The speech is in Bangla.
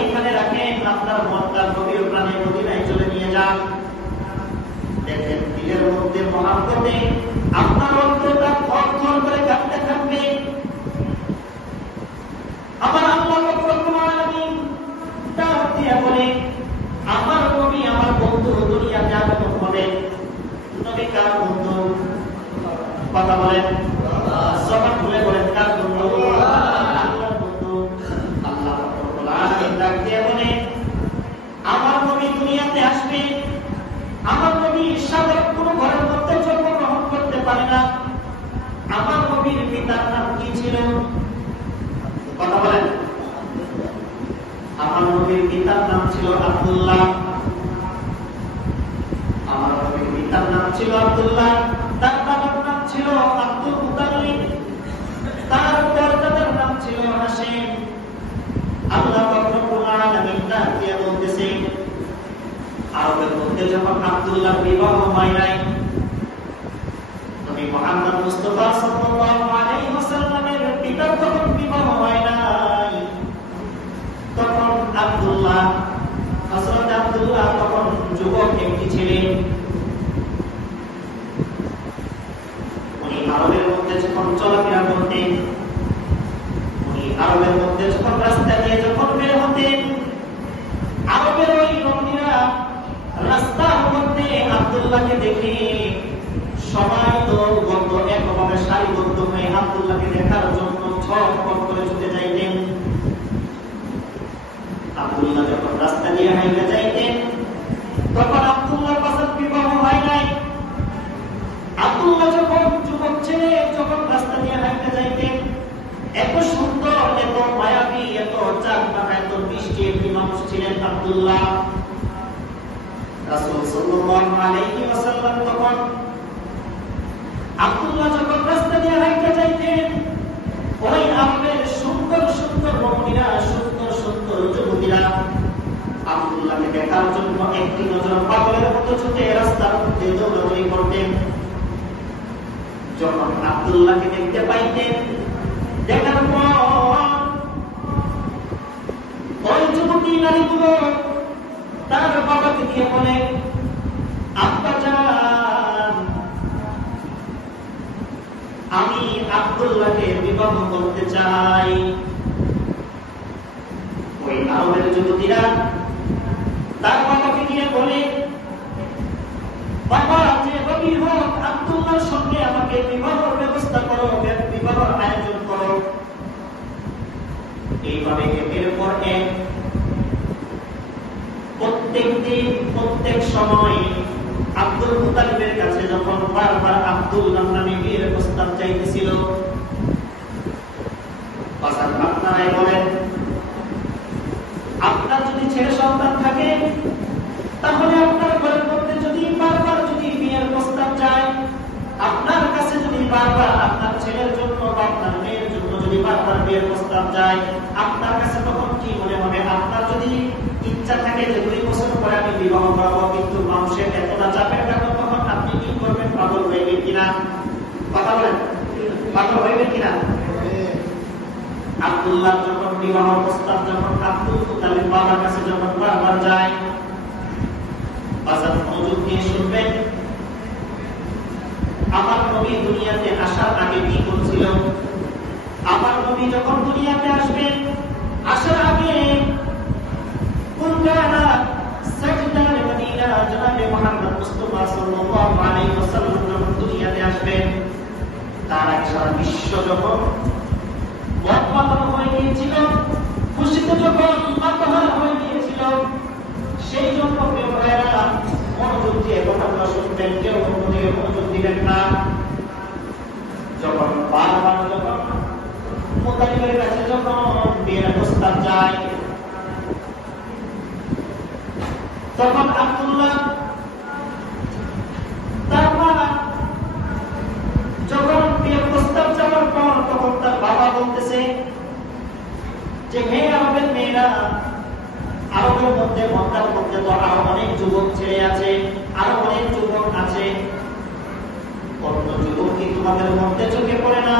এখানে রাখেন, আপনার মনটা গভীর প্রাণে মদিনায় চলে নিয়ে যান। দেখেন দিলের মধ্যে মহাব্বতে আপনার অন্তরটা থরথর করে কাঁপতে থাকবে। আমার আল্লাহ রব্বুল আলামিন ডাক দিয়ে বলে, আমার নবী আমার বন্ধু দুনিয়াতে আগমন হবে। নবী কার বন্ধু? কথা বলেন, জবান খুলে বলেন, কার বন্ধু? আল্লাহর বন্ধু। আল্লাহ রব্বুল আলামিন ডাক দিয়ে বলে, আমার নবী দুনিয়াতে আসবে। আমার নবী সাধারণ কোনো ঘরের মধ্যে জন্মগ্রহণ করতে পারে না। আমার নবীর পিতার নাম কি ছিল? কথা বলেন। আমার নবীর পিতার নাম ছিল আব্দুল্লাহ। আমার নবীর পিতার নাম ছিল আব্দুল্লাহ, তার বাবার নাম ছিল আব্দুল মুতাল্লিব, তার পরদাদার নাম ছিল হাশিম। আল্লাহ রব্বুল আলামিন ডাক দিয়ে বলতেছে, আরবের মধ্যে যখন আব্দুল্লাহ বিবাহ হয় নাই, নবী মুহাম্মদ মুস্তাফা সাল্লাল্লাহু আলাইহি ওয়াসাল্লামের পিতার যখন বিবাহ হয় নাই, তখন আব্দুল্লাহ, হযরত আব্দুল্লাহ তখন যুবক একটি ছিলেন। উনি আরবের মধ্যে যখন চলাফেরা করতেন, উনি আরবের মধ্যে যখন রাস্তা দিয়ে যখন বের হতেন, আরবের ওই লোকেরা রাস্তার মধ্যে আব্দুল্লাহকে দেখে সবাই তো বন্ধ একভাবে সারিবদ্ধ হয়ে আব্দুল্লাহকে দেখার জন্য ছটফট করে ছুটে যাইতেন। আব্দুল্লাহ যখন রাস্তা দিয়ে হাইটে যাইতেন, তখন আব্দুল্লাহর পাশার বিবাহ হয় নাই। আব্দুল্লাহ যখন যুবক ছেলে যখন রাস্তা দিয়ে হাইটে যাইতেন, এত সুন্দর, এত মায়াবী, এত চাকমাকা, এত মিষ্টি একটি মানুষ ছিলেন আব্দুল্লাহ। রাসূল সাল্লাল্লাহু আলাইহি ওয়াসাল্লাম তখন আব্দুল্লাহ যখন রাস্তা দিয়ে হাইটে যাইতেন, ওই আরবের সুন্দর সুন্দর রমণীরা, সুন্দর সুন্দর যুবতীরা আব্দুল্লাহকে দেখার জন্য একটি নজর পাগলের মতো ছুটে রাস্তার মধ্যে দৌড়াদৌড়ি করতেন। যখন আব্দুল্লাহকে দেখতে পাইতেন, দেখার পর ওই যুবতী নারীগুলো তার বাবাকে দিয়ে বলে, আব্বাজান, আমি আব্দুল্লাহকে বিবাহ করতে চাই। ওই আরবের যুবতীরা তার বাবাকে গিয়ে বলে, বাবা, যেভাবেই হোক আব্দুল্লাহর সঙ্গে আমাকে বিবাহের ব্যবস্থা করো, বিবাহের আয়োজন করো। এইভাবে একের পর এক প্রত্যেক দিন, প্রত্যেক সময় আব্দুল মুতালিবের কাছে যখন বারবার আব্দুল্লাহ নামে বিয়ের প্রস্তাব চাইতেছিল, আপনারাই বলেন, আপনার যদি ছেলে সন্তান থাকে, তাহলে আপনার ঘরের মধ্যে যদি বারবার যদি বিয়ের প্রস্তাব চায়, আপনার কাছে যদি বারবার আপনার ছেলের জন্য বা আপনার মেয়ের জন্য যদি বারবার বিয়ের প্রস্তাব যায়, আপনার কাছে তখন কি মনে হবে? আপনার যদি ইচ্ছা থাকে যে 2 বছর পরে আমি বিবাহ করাবো, কিন্তু মানুষের এতটা চাপের কারণে তখন আপনি কি করবেন? পাগল হইবেন কিনা? কথা বলেন, পাগল হইবেন কিনা? আব্দুল্লাহ যখন বিবাহ প্রস্তাব যখন আব্দুল মুতালিব বাবার কাছে যখন বারবার যায়, বাজার মনোযোগ দিয়ে শুনবেন, আমার নবী দুনিয়াতে আসার আগে কি করছিল? আমার নবী যখন দুনিয়াতে আসবেন, আসার আগে কুনকানা সাজদার মদিনা জনাবে মুহাম্মদ মুস্তাফা সাল্লাল্লাহু আলাইহি ওয়াসাল্লাম যখন দুনিয়াতে আসবেন, তার আগে সারা বিশ্ব যখন মতমাতানো হয়ে গিয়েছিল, খুশিতে যখন মাতাহার হয়ে গিয়েছিল, সেই জন্য কেউ ভাইরা মনোযোগ দিয়ে কথাগুলো শুনবেন, কেউ অন্যদিকে মনোযোগ দিবেন না। যখন বারবার যখন মুতালিবের কাছে যখন বিয়ের প্রস্তাব যায়, তখন আব্দুল্লাহ তার মা যখন বিয়ের প্রস্তাব যাওয়ার পর তখন তার বাবা বলতেছে যে, হে আরবের মেয়েরা, আরবের মধ্যে মক্কার মধ্যে তো আরো অনেক যুবক ছেলে আছে, আরো অনেক যুবক আছে, অন্য যুবক কি তোমাদের মধ্যে চোখে পড়ে না?